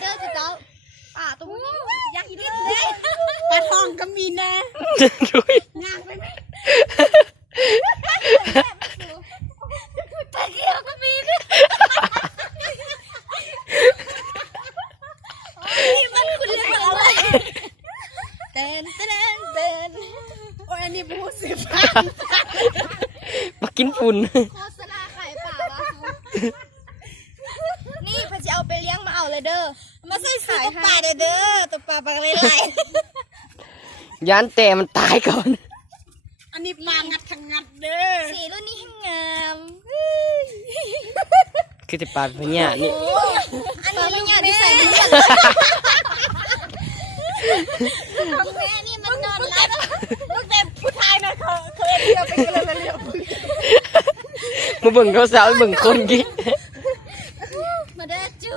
เด้อจะเจ้าป่าตรงนี้อยากกินเลย ปลาทองก็มีนะ ด้วย งางไปไหม ปลาเขียวก็มีด้วยมันคุณเรียกอะไรเต้นโอ้ยอันนี้บูสิบ มากินฝุ่น โฆษณาไข่ป่าวะนี่พอจะเอาไปเลี้ยงมาเอาเลยเด้อมาใส่ขายให้ เด้อตัวปลาปลาไม่ไหล ยานแต่มันตายก่อน อันนี้ปลางัดทางงัดเด้อ สีรุ่นนี้ให้งาม คือจะปลาพญานี่ อันนี้ไม่ยากที่ใส่เลือดของแม่นี่มันนอนรับ ลูกเด็กผู้ชายนะเคยเรียวไปกันเลยเรียว มาเบิ่งเขาสาวเบิ่งคนกี้ มาเด้อจู